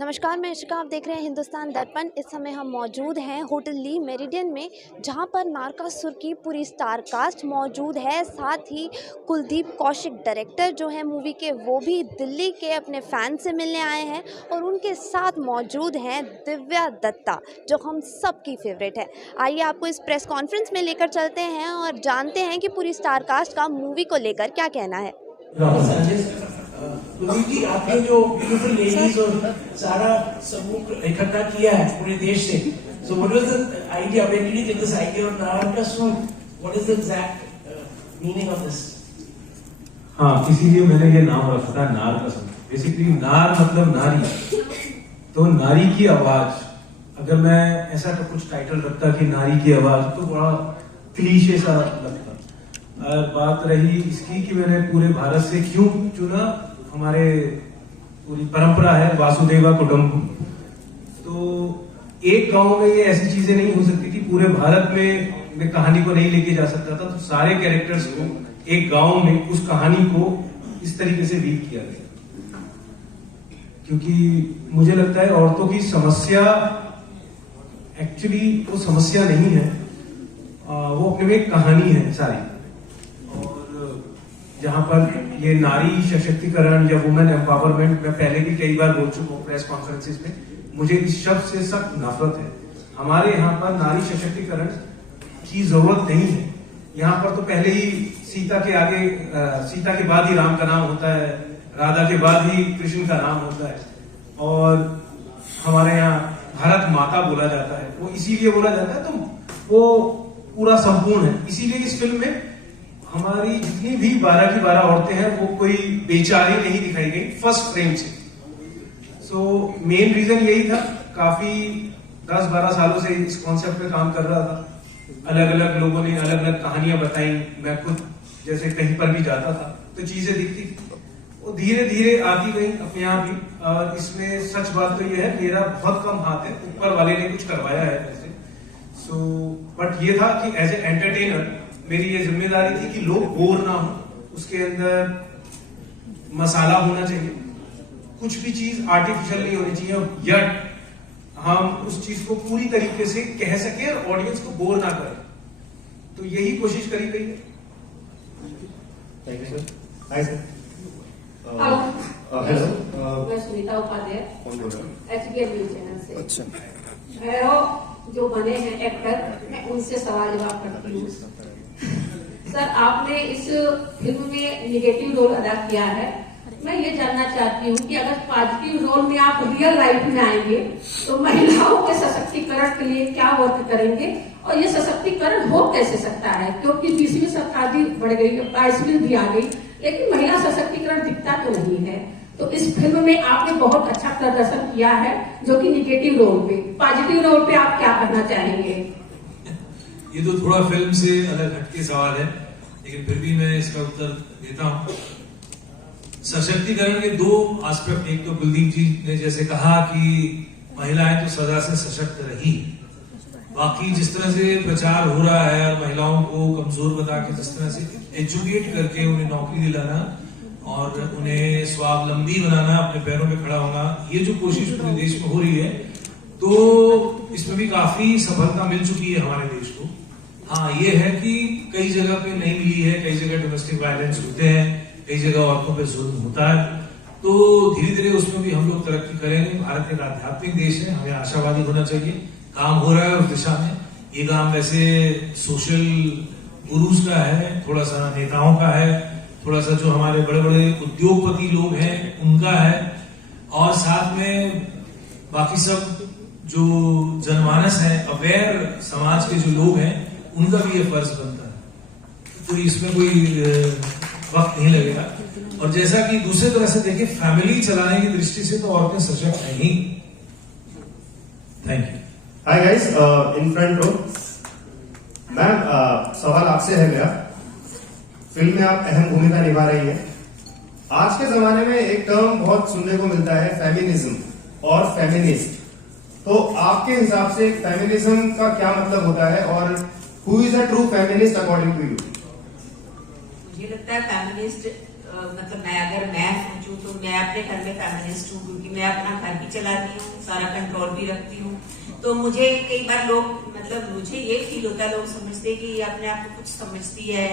नमस्कार, मैं इशिका। आप देख रहे हैं हिंदुस्तान दर्पण। इस समय हम मौजूद हैं होटल ली मेरिडियन में, जहां पर नारकासुर की पूरी स्टार कास्ट मौजूद है। साथ ही कुलदीप कौशिक डायरेक्टर जो हैं मूवी के, वो भी दिल्ली के अपने फ़ैन से मिलने आए हैं। और उनके साथ मौजूद हैं दिव्या दत्ता, जो हम सब की फेवरेट है। आइए आपको इस प्रेस कॉन्फ्रेंस में लेकर चलते हैं और जानते हैं कि पूरी स्टार कास्ट का मूवी को लेकर क्या कहना है। कुलदीप जी, आपने जो ब्यूटीफुल लेडीज और सारा समूह इकट्ठा किया है पूरे देश से, so what was the idea? When did you get this idea of Narakasur? What is the exact meaning of this? हाँ, इसीलिए मैंने ये नाम रखा था नारकासुर। बेसिकली नार मतलब नारी, तो नारी की आवाज। अगर मैं ऐसा तो कुछ टाइटल रखता कि नारी की आवाज, तो बड़ा क्लीशे सा लगता। बात रही इसकी कि मैंने पूरे भारत से क्यों चुना, हमारे पूरी परंपरा है वासुदेवा कुटुंबकम। तो एक गांव में ये ऐसी चीजें नहीं हो सकती थी, पूरे भारत में मैं कहानी को नहीं लेके जा सकता था। तो सारे कैरेक्टर्स को एक गांव में उस कहानी को इस तरीके से वीव किया गया, क्योंकि मुझे लगता है औरतों की समस्या एक्चुअली वो समस्या नहीं है, वो अपने में एक कहानी है सारी। जहां पर ये नारी सशक्तिकरण या वुमेन एम्पावरमेंट, मैं पहले भी कई बार बोल चुका हूँ प्रेस कॉन्फ्रेंसिस में, मुझे इस शब्द से सख्त नफरत है। हमारे यहाँ पर नारी सशक्तिकरण की जरूरत नहीं है। यहाँ पर तो पहले ही सीता के आगे, सीता के बाद ही राम का नाम होता है, राधा के बाद ही कृष्ण का नाम होता है, और हमारे यहाँ भारत माता बोला जाता है। वो इसीलिए बोला जाता है, तो वो पूरा संपूर्ण है। इसीलिए इस फिल्म में हमारी जितनी भी 12 की 12 औरतें हैं, वो कोई बेचारी नहीं दिखाई गई फर्स्ट फ्रेम से। सो मेन रीजन यही था। काफी 10-12 सालों से इस कॉन्सेप्ट पे काम कर रहा था। अलग अलग लोगों ने अलग अलग कहानियां बताई। मैं खुद जैसे कहीं पर भी जाता था तो चीजें दिखती थी, वो धीरे धीरे आती गई अपने आप ही। और इसमें सच बात तो यह है, मेरा बहुत कम हाथ है, ऊपर वाले ने कुछ करवाया है वैसे। सो बट ये था कि एज ए एंटरटेनर मेरी ये जिम्मेदारी थी कि लोग बोर ना हो, उसके अंदर मसाला होना चाहिए, कुछ भी चीज आर्टिफिशियल नहीं होनी चाहिए, यट हम उस चीज को पूरी तरीके से कह सके और ऑडियंस को बोर ना करें। तो यही कोशिश करी गई है। Thank you sir. Hi sir. Hello, मैं सुनीता उपाध्याय, कौन बोल रहा है? HBL न्यूज चैनल से। अच्छा। भैरव जो बने हैं एक्टर, मैं उनसे सवाल जवाब करती हूँ। सर, आपने इस फिल्म में निगेटिव रोल अदा किया है। मैं ये जानना चाहती हूँ कि अगर पॉजिटिव रोल में आप रियल लाइफ में आएंगे तो महिलाओं के सशक्तिकरण के लिए क्या वर्क करेंगे, और ये सशक्तिकरण हो कैसे सकता है? क्योंकि 20वीं शताब्दी बढ़ गई, 22वीं भी आ गई, लेकिन महिला सशक्तिकरण दिखता तो नहीं है। तो इस फिल्म में आपने बहुत अच्छा प्रदर्शन किया है, जो कि निगेटिव रोल पे। पॉजिटिव रोल पे आप क्या करना चाहेंगे? ये तो थोड़ा फिल्म से अलग हटके सवाल है, लेकिन फिर भी मैं इसका उत्तर देता हूं। सशक्तिकरण के दो एस्पेक्ट, एक तो कुलदीप जी ने जैसे कहा कि महिलाएं तो सदा से सशक्त रही, बाकी जिस तरह से प्रचार हो रहा है और महिलाओं को कमजोर बता के जिस तरह से एजुकेट करके उन्हें नौकरी दिलाना और उन्हें स्वावलंबी बनाना, अपने पैरों पे खड़ा होना, ये जो कोशिश पूरे देश में हो रही है, तो इसमें भी काफी सफलता मिल चुकी है हमारे देश को। हाँ, ये है कि कई जगह पे नहीं मिली है, कई जगह डोमेस्टिक वायलेंस होते हैं, कई जगह औरतों पे जुल्म होता है। तो धीरे धीरे उसमें भी हम लोग तरक्की करेंगे। भारत एक आध्यात्मिक देश है, हमें आशावादी होना चाहिए। काम हो रहा है उस दिशा में। ये काम वैसे सोशल गुरुज का है, थोड़ा सा नेताओं का है, थोड़ा सा जो हमारे बड़े बड़े उद्योगपति लोग हैं उनका है, और साथ में बाकी सब जो जनमानस है, अवेयर समाज के जो लोग हैं, उनका भी ये फर्ज बनता है। तो इसमें कोई वक्त नहीं लगेगा। और जैसा कि दूसरी तरह से देखिए, फैमिली चलाने की दृष्टि से तो औरतें सशक्त हैं ही। Thank you. Hi guys, in front row. Ma'am, सवाल आपसे है मेरा। फिल्म में आप अहम भूमिका निभा रही हैं। आज के जमाने में एक टर्म बहुत सुनने को मिलता है, फेमिनिज्म और फेमिनिस्ट। तो आपके हिसाब से फेमिनिज्म का क्या मतलब होता है, और who is a true feminist according to you? मुझे लगता है फेमिनिस्ट मतलब मैं हूँ तो मैं अपने घर में फेमिनिस्ट हूँ, क्योंकि मैं अपना घर भी चलाती हूँ, सारा कंट्रोल भी रखती हूँ। तो मुझे कई बार लोग, मतलब मुझे ये फील होता है, लोग समझते हैं कि ये अपने आप को कुछ समझती है,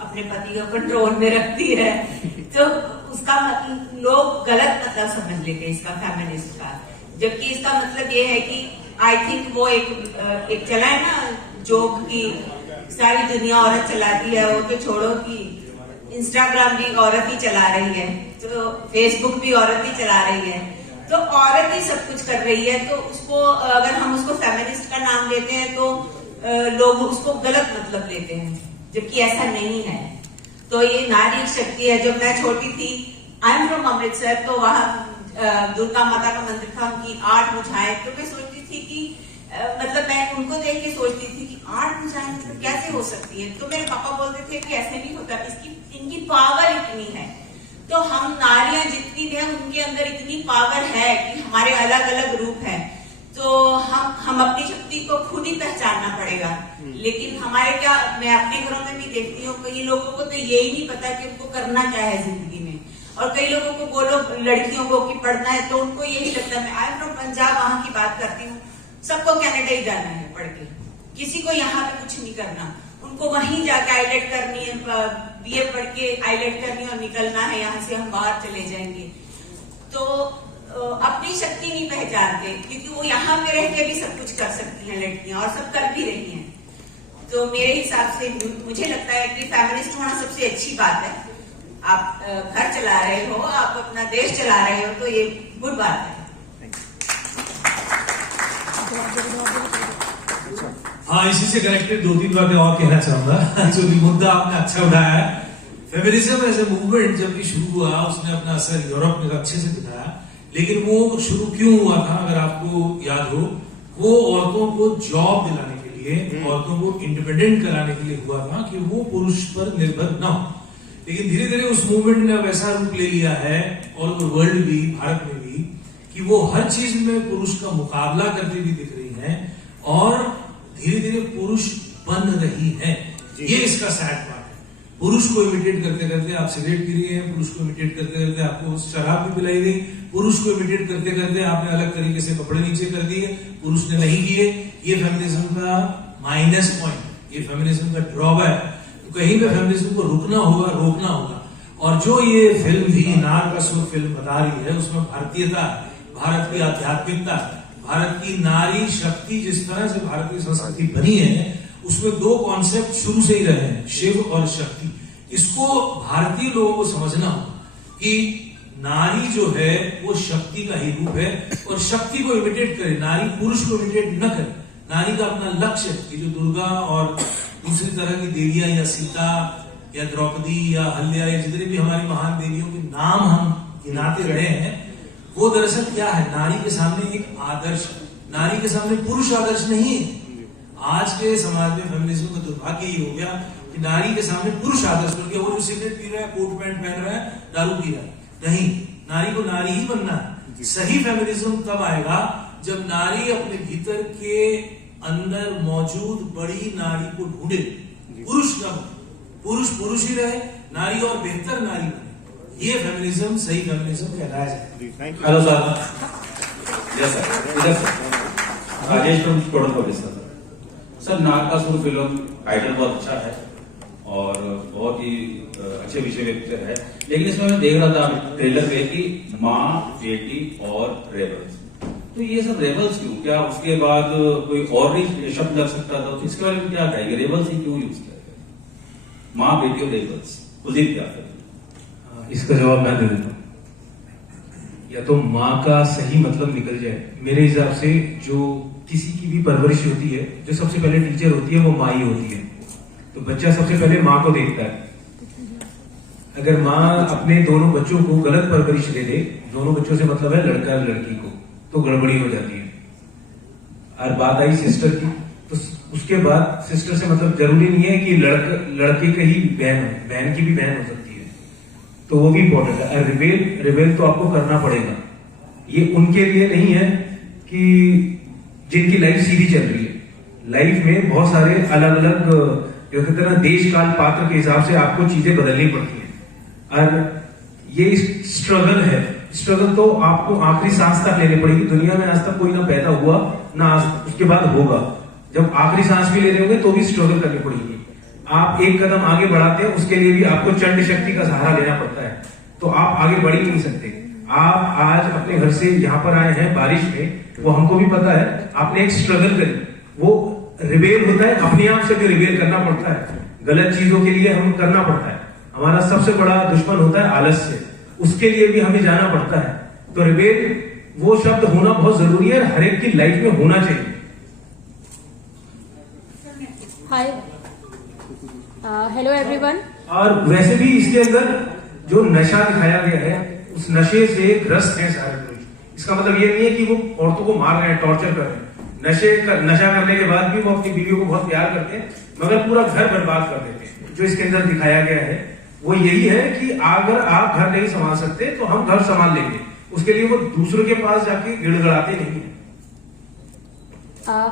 अपने पति को कंट्रोल में रखती है, तो उसका मतलब लोग गलत मतलब समझ लेते हैं इसका, फेमिनिस्ट का। जबकि इसका मतलब ये है कि आई थिंक वो एक चला है ना जोक की सारी दुनिया औरत चलाती है, वो तो छोड़ो कि इंस्टाग्राम भी औरत ही चला रही है, तो फेसबुक भी औरत ही चला रही है, तो औरत ही सब कुछ कर रही है। तो उसको अगर हम उसको फेमिनिस्ट का नाम देते हैं तो लोग उसको गलत मतलब लेते हैं, जबकि ऐसा नहीं है। तो ये नारी शक्ति है। जब मैं छोटी थी, आई एम फ्रॉम अमृतसर, तो वहाँ दुर्गा माता का मंदिर था, उनकी 8 भुजाएं, तो मैं सोचती थी कि मतलब मैं उनको देख के सोचती थी कि 8 भुजाएं मतलब कैसे हो सकती है। तो मेरे पापा बोलते थे कि ऐसे नहीं होता, इनकी पावर इतनी है। तो हम नारियां जितनी भी हैं उनके अंदर इतनी पावर है कि हमारे अलग अलग रूप हैं, तो हम अपनी शक्ति को खुद ही पहचानना पड़ेगा। लेकिन हमारे क्या, मैं अपने घरों में भी देखती हूँ, कई लोगों को तो यही नहीं पता कि उनको करना क्या है जिंदगी में, और कई लोगों को बोलो लड़कियों को कि पढ़ना है तो उनको यही लगता है। मैं आई एम फ्रॉम पंजाब, वहां की बात करती हूँ, सबको कनाडा ही जाना है पढ़ के, किसी को यहाँ पे कुछ नहीं करना, उनको वहीं जाके आईलेट करनी है, बीए पढ़ के आईलेट करनी और निकलना है, यहाँ से हम बाहर चले जाएंगे। तो अपनी शक्ति नहीं पहचानते, क्योंकि वो यहाँ पे रह के भी सब कुछ कर सकती हैं लड़कियां, और सब कर भी रही हैं। तो मेरे हिसाब से मुझे लगता है कि फेमिनिस्ट होना सबसे अच्छी बात है। आप घर चला रहे हो, आप अपना देश चला रहे हो, तो ये गुड बात है। हाँ, इसी से कनेक्टेड 2-3 बातें और कहना चाहूंगा। जो भी मुद्दा आपने अच्छा उठाया है, फेमिनिज्म एज ए मूवमेंट जब भी शुरू हुआ, उसने अपना असर यूरोप में अच्छे से दिखाया। लेकिन वो शुरू क्यों हुआ था, अगर आपको याद हो, वो औरतों को जॉब दिलाने के लिए, औरतों को इंडिपेंडेंट कराने के लिए हुआ था कि वो पुरुष पर निर्भर न हो। लेकिन धीरे धीरे उस मूवमेंट ने अब ऐसा रूप ले लिया है, ऑल ओवर वर्ल्ड भी, भारत में भी, कि वो हर चीज में पुरुष का मुकाबला करती हुई दिख रही है, और धीरे धीरे पुरुष बन रही है। ये इसका सैड पार्ट है। पुरुष को इमिटेट करते करते आप सिगरेट पी रही हैं, पुरुष को इमिटेट करते करते आपको शराब भी पिलाई गई, पुरुष को इमिटेट करते करते आपने अलग तरीके से कपड़े नीचे कर दिए, पुरुष ने नहीं किए। ये फेमिनिज्म का माइनस पॉइंट, ये फेमिनिज्म का ड्रॉबैक। तो कहीं पे फेमिनिज्म को रुकना होगा, रोकना होगा। और जो ये फिल्म भी नारकासुर फिल्म बता रही है, उसमें भारतीयता, भारत की आध्यात्मिकता, भारत की नारी शक्ति, जिस तरह से भारतीय संस्कृति बनी है, उसमें 2 कॉन्सेप्ट शुरू से ही रहे हैं, शिव और शक्ति। इसको भारतीय लोगों को समझना होगा कि नारी जो है वो शक्ति का ही रूप है, और शक्ति को इमिटेट करे, नारी पुरुष को इमिटेट न करे। नारी का अपना लक्ष्य है। जो दुर्गा और दूसरी तरह की देवियां, या सीता या द्रौपदी या हल्या, या जितनी भी हमारी महान देवियों के नाम हम गिनाते रहे हैं, वो दरअसल क्या है, नारी के सामने एक आदर्श, नारी के सामने पुरुष आदर्श नहीं है। आज के समाज में फेमिनिज्म का दुर्भाग्य ही हो गया कि नारी के सामने पुरुष आदर्श बन गया। वो जो सिगरेट पी रहा है, कोट पैंट पहन रहा है, दारू पी रहा है, नहीं, नारी को नारी ही बनना है। सही फेमिनिज्म तब आएगा जब नारी अपने भीतर के अंदर मौजूद बड़ी नारी को ढूंढे, पुरुष न हो, पुरुष पुरुष ही रहे, नारी और बेहतर नारी बने। ये फेमिनिज्म सही फेमिनिज्म कहलाया जाए। हेलो सर, यस सर, इधर Rajesh from product sir. Narakasur film title बहुत अच्छा है और बहुत ही अच्छे विषय व्यक्त है, लेकिन इसमें मैं देख रहा था ट्रेलर पे कि माँ, बेटी और रेबल्स, तो ये सब रेबल्स क्यों? क्या उसके बाद कोई और भी शब्द लग सकता था? तो इसके बारे में क्या कहेंगे, रेबल्स ही क्यों यूज किया गया? माँ, बेटी और रेबल्स, कुलदीप क्या करें? इसका जवाब मैं दे देता हूँ। या तो माँ का सही मतलब निकल जाए, मेरे हिसाब से जो किसी की भी परवरिश होती है, जो सबसे पहले टीचर होती है वो माँ ही होती है। तो बच्चा सबसे पहले माँ को देखता है। अगर माँ अपने दोनों बच्चों को गलत परवरिश दे दे, दोनों बच्चों से मतलब है लड़का लड़की को, तो गड़बड़ी हो जाती है। और बात आई सिस्टर की, तो उसके बाद सिस्टर से मतलब जरूरी नहीं है कि लड़के की ही बहन हो, बहन की भी बहन हो सकती है, तो वो भी इंपॉर्टेंट है। रिवेल तो आपको करना पड़ेगा। ये उनके लिए नहीं है कि जिनकी लाइफ सीधी चल रही है। लाइफ में बहुत सारे अलग अलग जो कहते हैं ना, देश काल पात्र के हिसाब से आपको चीजें बदलनी पड़ती हैं। और ये स्ट्रगल है। स्ट्रगल तो आपको आखिरी सांस तक लेनी पड़ेगी। दुनिया में आज तक कोई ना पैदा हुआ ना आज उसके बाद होगा। जब आखिरी सांस भी ले रहे होंगे तो भी स्ट्रगल करनी पड़ेगी। आप एक कदम आगे बढ़ाते हैं, उसके लिए भी आपको चंड शक्ति का सहारा लेना पड़ता है, तो आप आगे बढ़ ही नहीं सकते। आप आज अपने घर से यहाँ पर आए हैं बारिश में, वो हमको भी पता है, आपने एक स्ट्रगल करी। वो रिबेल होता है, अपने आप से भी रिबेल करना पड़ता है, गलत चीजों के लिए हमें करना पड़ता है। हमारा सबसे बड़ा दुश्मन होता है आलस्य, उसके लिए भी हमें जाना पड़ता है। तो रिबेल वो शब्द होना बहुत जरूरी है, हर एक की लाइफ में होना चाहिए। हाय, हेलो एवरीवन। और वैसे भी इसके अंदर जो नशा दिखाया गया है, उस नशे से ग्रस्त हैं सारे लोग। इसका मतलब ये नहीं है कि वो औरतों को मार रहे हैं, टॉर्चर कर रहे हैं। नशा करने के बाद भी वो अपनी बीवियों को बहुत प्यार करते हैं, मगर पूरा घर बर्बाद कर देते हैं। जो इसके अंदर दिखाया गया है वो यही है कि अगर आप घर नहीं संभाल सकते तो हम घर संभाल लेंगे। उसके लिए वो दूसरों के पास जाके गिड़गड़ाते नहीं है।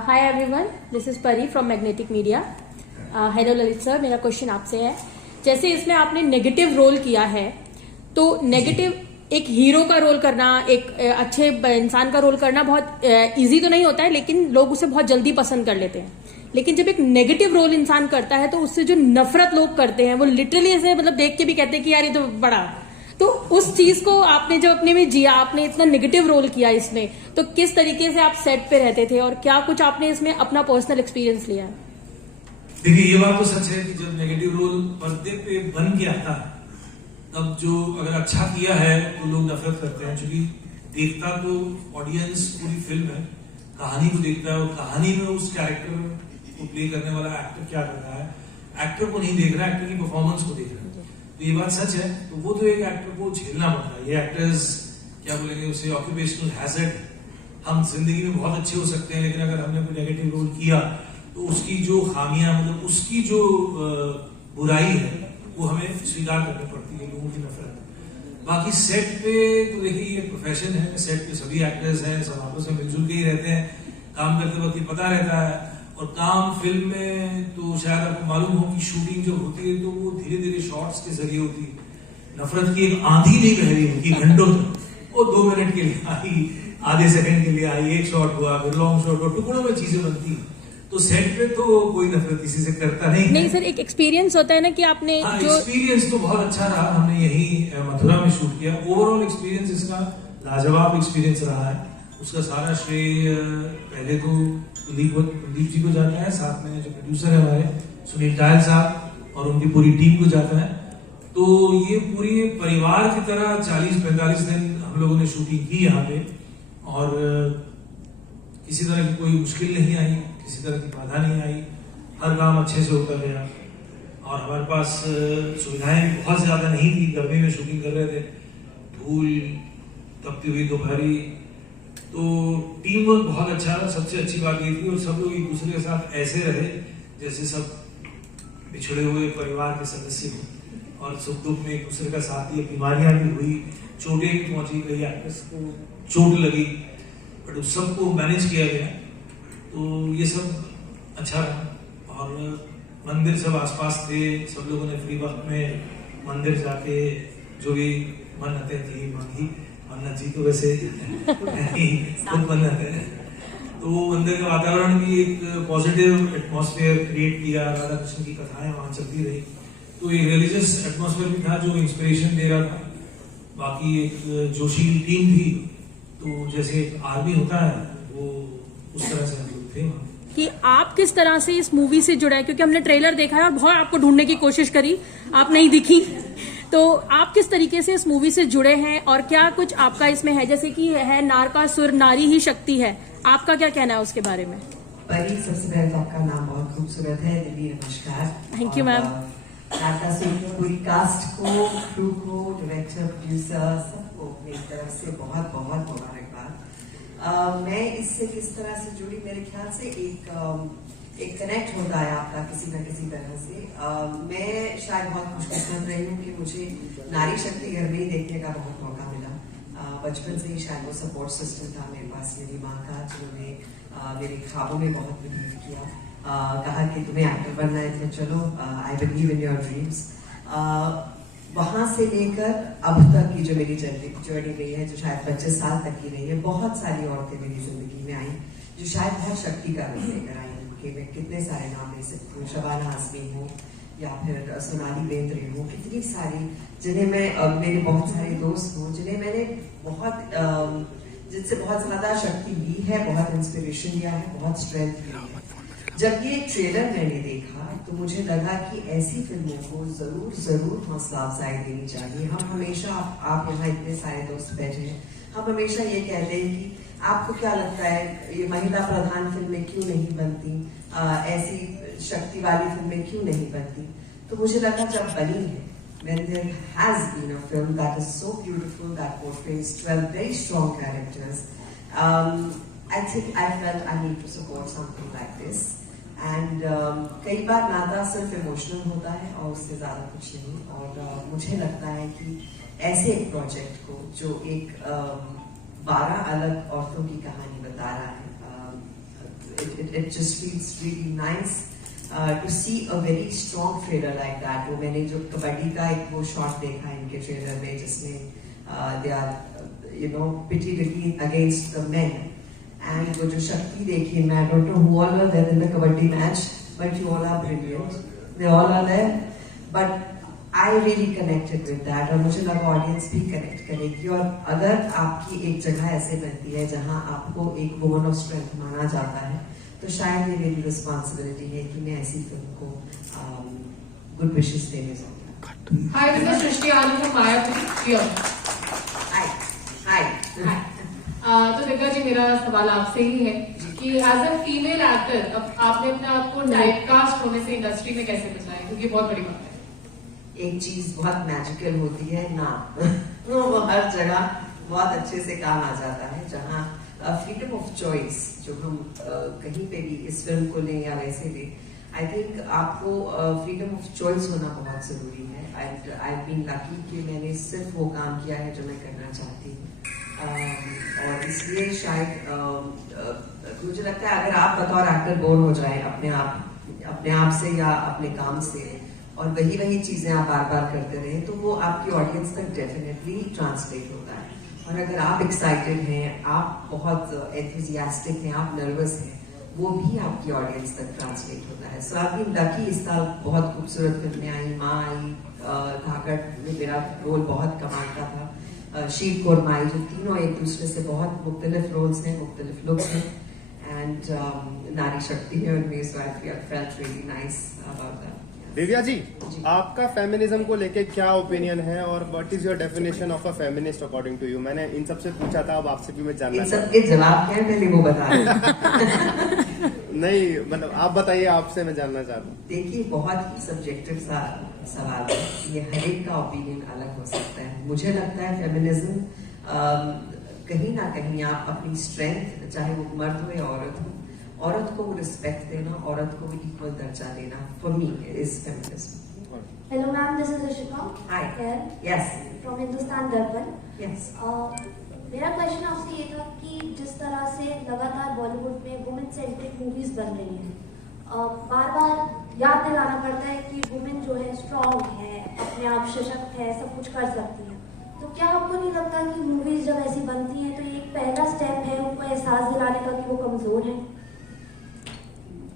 हाय एवरीवन, दिस इज परी from magnetic media. Hello Lalit sir, मेरा क्वेश्चन आपसे है, जैसे इसमें आपने नेगेटिव रोल किया है, तो नेगेटिव एक हीरो का रोल करना, एक अच्छे इंसान का रोल करना बहुत इजी तो नहीं होता है, लेकिन लोग उसे बहुत जल्दी पसंद कर लेते हैं। लेकिन जब एक नेगेटिव रोल इंसान करता है तो उससे जो नफरत लोग करते हैं, वो लिटरली ऐसे मतलब देख के भी कहते हैं कि यार ये तो बड़ा। तो उस चीज को आपने जब अपने में जिया, आपने इतना नेगेटिव रोल किया इसमें, तो किस तरीके से आप सेट पे रहते थे और क्या कुछ आपने इसमें अपना पर्सनल एक्सपीरियंस लिया है? देखिए, ये बात तो सच है कि जब नेगेटिव रोल पर्दे पे बन के आता है, तब जो अगर अच्छा किया है तो लोग नफरत करते हैं, क्योंकि देखता तो ऑडियंस पूरी फिल्म है, कहानी को देखता है, और कहानी में उस कैरेक्टर को प्ले करने वाला एक्टर क्या कर रहा है, एक्टर को नहीं देख रहा है, एक्टर की परफॉर्मेंस को देख रहा है। तो ये बात सच है। तो वो तो एक एक्टर को झेलना पड़ता है। ये एक्टर्स क्या बोलेंगे उसे, ऑक्यूपेशनल हैजर्ड। हम जिंदगी में बहुत अच्छे हो सकते हैं, लेकिन अगर हमने कोई नेगेटिव रोल किया तो उसकी जो खामियां, मतलब उसकी जो बुराई है, वो हमें स्वीकार करनी पड़ती है, लोगों की नफरत। बाकी सेट पे तो देखिए ये प्रोफेशन है, सेट पे सभी एक्टर्स हैं, सब आपस में मिलजुल के ही रहते हैं, काम करते वक्त पता रहता है। और काम फिल्म में तो शायद आपको मालूम हो कि शूटिंग जब होती है तो वो धीरे धीरे शॉट्स के जरिए होती है। नफरत की एक आंधी नहीं बह रही होती घंटों तक, वो 2 मिनट के लिए आई, आधे सेकंड के लिए आई, एक शॉट हुआ, फिर लॉन्ग शॉट हुआ, टुकड़ों में चीजें बनती। तो सेट पे तो कोई नफरत किसी से करता नहीं सर, एक एक्सपीरियंस होता है ना कि आपने जो एक्सपीरियंस तो बहुत अच्छा रहा। हमने यही मथुरा में शूट किया। ओवरऑल एक्सपीरियंस इसका लाजवाब एक्सपीरियंस रहा है। उसका सारा श्रेय पहले तो कुलदीप जी को जाता है, साथ में जो प्रोड्यूसर है हमारे सुनील डायल साहब और उनकी पूरी टीम को जाता है। तो ये पूरी परिवार की तरह 40-45 दिन हम लोगों ने शूटिंग की यहाँ पे, और किसी तरह की कोई मुश्किल नहीं आई, किसी तरह की बाधा नहीं आई, हर काम अच्छे से होता गया। और हमारे पास सुविधाएं भी बहुत ज्यादा नहीं थी, गर्मी में शूटिंग कर रहे थे, धूल, तपती हुई दोपहरी, तो टीम वर्क बहुत अच्छा रहा। सबसे अच्छी बात ये थी, और सब लोग एक दूसरे के साथ ऐसे रहे जैसे सब बिछड़े हुए परिवार के सदस्य हों, और सुख दुख में एक दूसरे का साथ दिया। बीमारियां भी हुई, चोटें भी पहुंची, कई एक्ट्रेस को चोट लगी, बट उस सबको मैनेज किया गया। तो ये सब अच्छा रहा। और मंदिर सब आसपास थे, सब लोगों ने फ्री वक्त में मंदिर जाके जो भी मन्नतें थी मांगी। मन्नत जी तो वैसे खुद मन्नत है। तो मंदिर का वातावरण भी एक पॉजिटिव एटमॉस्फेयर क्रिएट किया, राधा कृष्ण की कथाएं वहां चलती रही, तो एक रिलीजियस एटमॉस्फेयर भी था जो इंस्पिरेशन दे रहा था। बाकी एक जोशीली टीम थी, तो जैसे एक आर्मी होता है वो उस तरह से हम लोग थे वहां। कि आप किस तरह से इस मूवी से जुड़ा है, क्योंकि हमने ट्रेलर देखा है और बहुत आपको ढूंढने की कोशिश करी, आप नहीं दिखी, तो आप किस तरीके से इस मूवी से जुड़े हैं और क्या कुछ आपका इसमें है, जैसे कि है नारकासुर नारी ही शक्ति है, आपका क्या कहना है उसके बारे में? परी, सबसे पहले तो आपका नाम बहुत खूबसूरत है, दिल्ली, नमस्कार। Thank you ma'am. नारकासुर की पूरी कास्ट को, क्रू को, डायरेक्टर, प्रोड्यूसर, सबको मेरी तरफ से बहुत बहुत मुबारकबाद। मैं इससे किस तरह से जुड़ी, मेरे ख्याल से एक कनेक्ट होता है आपका किसी न किसी तरह से। मैं शायद बहुत खुशकिस्मत रही हूँ कि मुझे नारी शक्ति घर में ही देखने का बहुत मौका मिला। बचपन से ही शायद वो सपोर्ट सिस्टम था मेरे पास, मेरी माँ का, जिन्होंने मेरे ख्वाबों में बहुत बिलीव किया, कहा कि तुम्हें एक्टर बनना है तो चलो, I believe in your dreams. वहां से लेकर अब तक की जो मेरी जर्नी रही है, जो शायद 25 साल तक की रही है, बहुत सारी औरतें मेरी जिंदगी में आई जो शायद बहुत शक्ति का रूप लेकर आई हैं। मैं कितने सारे नाम ले सकती हूँ, शबाना आजमी हो या फिर सोनाली बेंद्रे हो, कितनी सारी जिन्हें मैं मेरे बहुत सारे दोस्त हों जिन्हें मैंने जिनसे बहुत ज्यादा शक्ति ली है, बहुत इंस्पिरेशन लिया है, बहुत स्ट्रेंथ ली है। जब ये ट्रेलर मैंने देखा तो मुझे लगा कि ऐसी फिल्मों को जरूर हौसला अफजाई देनी चाहिए। हम हमेशा, आप यहाँ इतने सारे दोस्त बैठे हैं, हम हमेशा ये कहते हैं कि आपको क्या लगता है ये महिला प्रधान फिल्में क्यों नहीं बनती, ऐसी शक्ति वाली फिल्में क्यों नहीं बनती। तो मुझे लगा जब बनी है, when there has been a film that is so beautiful, that portrays 12 very strong characters, I felt I need to support something like this. And कई बार नाता सिर्फ इमोशनल होता है और उससे ज्यादा कुछ नहीं। और मुझे लगता है कि ऐसे एक प्रोजेक्ट को जो एक 12 अलग औरतों की कहानी बता रहा है, it just feels really nice to see a very strong trailer like that. वो मैंने जो कबड्डी का एक वो शॉट देखा है इनके ट्रेलर में जिसमें they are pitted against the men, and वो जो शक्ति देखी, I don't know who all are there in the kabaddi match, but you all are brilliant. They all are there, but I really connected with that और मुझे लगा audience भी connect करेगी। और अगर आपकी एक जगह ऐसे बनती है जहां आपको एक वुमन ऑफ स्ट्रेंथ माना जाता है, तो शायद ये मेरी रिस्पॉन्सिबिलिटी है कि मैं ऐसी फिल्म को गुड विशेस देने जाऊँ। Hi, this is Srishti Anand from Mayapuri. Hi. तो दिव्या जी, मेरा सवाल आपसे ही है कि एज अ फीमेल एक्टर आपने अपने आप को टाइपकास्ट होने से इंडस्ट्री में कैसे बचाया, क्योंकि बहुत बड़ी बात है। एक चीज बहुत मैजिकल होती है ना वो हर जगह बहुत अच्छे से काम आ जाता है। जहाँ फ्रीडम ऑफ चॉइस जो हम कहीं पे भी इस फिल्म को लें या वैसे लें, आई थिंक आपको फ्रीडम ऑफ चॉइस होना बहुत जरूरी है। एंड आई बीन लकी कि मैंने सिर्फ वो काम किया है जो मैं करना चाहती हूँ। और इसलिए शायद मुझे लगता है अगर आप बतौर एक्टर बोर हो जाए अपने आप से या अपने काम से, और वही चीजें आप बार बार करते रहे, तो वो आपकी ऑडियंस तक डेफिनेटली ट्रांसलेट होता है। और अगर आप एक्साइटेड हैं, आप बहुत एंथुजियास्टिक हैं, आप नर्वस हैं, वो भी आपकी ऑडियंस तक ट्रांसलेट होता है। सो आई बीन लकी, इस साल बहुत खूबसूरत फिल्में आई, माँ आई, धाकड़ में मेरा रोल बहुत कमाल का था, शीत कोरमाई, जो तीनों एक दूसरे से बहुत मुख्तलिफ रोल्स हैं, मुख्तलिफ लुक्स हैं, एंड नारी शक्ति है उनमें। So I felt really nice about that. Divya ji, आपका फेमिनिज्म को लेके क्या ओपिनियन है और what is your definition of a feminist according to you? मैंने इन सबसे पूछा था, अब आपसे भी मैं जानना चाहता हूं। इन सब के जवाब क्या है पहले वो बता नहीं, मतलब आप बताइए, आपसे मैं जानना चाहता हूँ। देखिए, बहुत ही सब्जेक्टिव सा सवाल है, ये हर एक का ओपिनियन अलग हो सकता है। मुझे लगता है फेमिनिज्म कहीं ना कहीं आप अपनी स्ट्रेंथ, चाहे वो मर्द हो या औरत को रिस्पेक्ट देना, औरत को इक्वल दर्जा देना, for me is feminism. Hello ma'am, this is Rishika. Hi. Yes. From Hindustan दर्पण। यस। मेरा क्वेश्चन आपसे ये था कि जिस तरह से लगातार बॉलीवुड में वुमेन सेंट्रिक मूवीज बन रही हैं, बार बार याद दिलाना पड़ता है कि वुमेन जो है स्ट्रॉन्ग है, अपने आप सशक्त है, सब कुछ कर सकती है। तो क्या आपको नहीं लगता कि मूवीज जब ऐसी बनती हैं तो ये एक पहला स्टेप है उनको एहसास दिलाने का कि वो कमजोर है?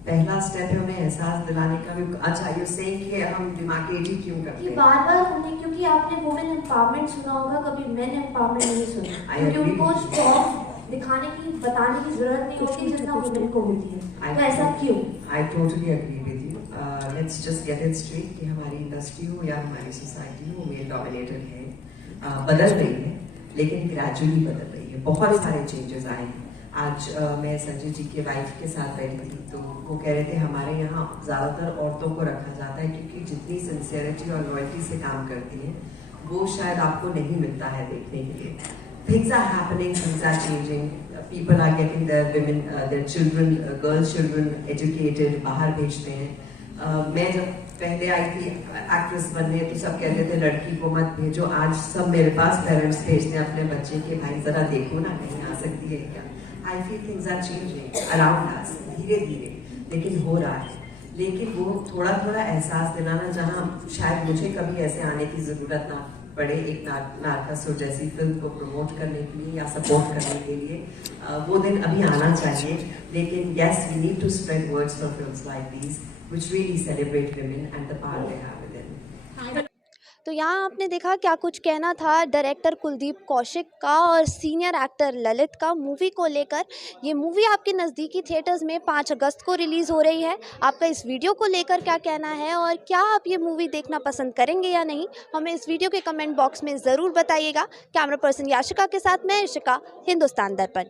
पहला स्टेप है उन्हें एहसास दिलाने का भी। अच्छा, ये सेइंग कि हम डिमार्केट ही क्यों करते हैं? बार बार उन्हें, क्योंकि आपने वुमेन एम्पावरमेंट सुना होगा, कभी मेन एम्पावरमेंट नहीं सुना, क्योंकि उनको स्ट्रॉन्ग दिखाने की, बताने की जरूरत नहीं होती जितना वुमेन को होती है। तो ऐसा क्यों? I totally agree with you. Let's just get it straight कि हमारी इंडस्ट्री हो या हमारी सोसाइटी हो, मेल डोमिनेटेड है, बदल रही है, लेकिन ग्रेजुअली बदल रही है। बहुत सारे चेंजेस आए हैं। आज मैं संजय जी के वाइफ के साथ बैठी थी, तो वो कह रहे थे हमारे यहाँ ज्यादातर औरतों को रखा जाता है क्योंकि जितनी सिंसियरिटी और लॉयल्टी से काम करती हैं वो शायद आपको नहीं मिलता है देखने के लिए। Things are happening, things are changing. People are getting their women, their children, girls children educated, बाहर भेजते हैं। मैं जब पहले आई थी एक्ट्रेस बनने तो सब कहते थे लड़की को मत भेजो। आज सब मेरे पास पेरेंट्स भेजते हैं अपने बच्चे के, भाई जरा देखो ना कहीं आ सकती है क्या। I feel things are changing around us, धीरे धीरे, लेकिन हो रहा है। लेकिन वो थोड़ा थोड़ा एहसास दिलाना, जहाँ शायद मुझे कभी ऐसे आने की ज़रूरत ना पड़े एक नारकासुर जैसी फिल्म को प्रमोट करने के लिए या सपोर्ट करने के लिए, वो दिन अभी आना चाहिए। लेकिन yes, we need to spread words for films like these which really celebrate women and the power they have within. तो यहाँ आपने देखा क्या कुछ कहना था डायरेक्टर कुलदीप कौशिक का और सीनियर एक्टर ललित का मूवी को लेकर। ये मूवी आपके नज़दीकी थिएटर्स में 5 अगस्त को रिलीज़ हो रही है। आपका इस वीडियो को लेकर क्या कहना है और क्या आप ये मूवी देखना पसंद करेंगे या नहीं, हमें इस वीडियो के कमेंट बॉक्स में ज़रूर बताइएगा। कैमरा पर्सन याशिका के साथ मैं इशिका, हिंदुस्तान दर्पण।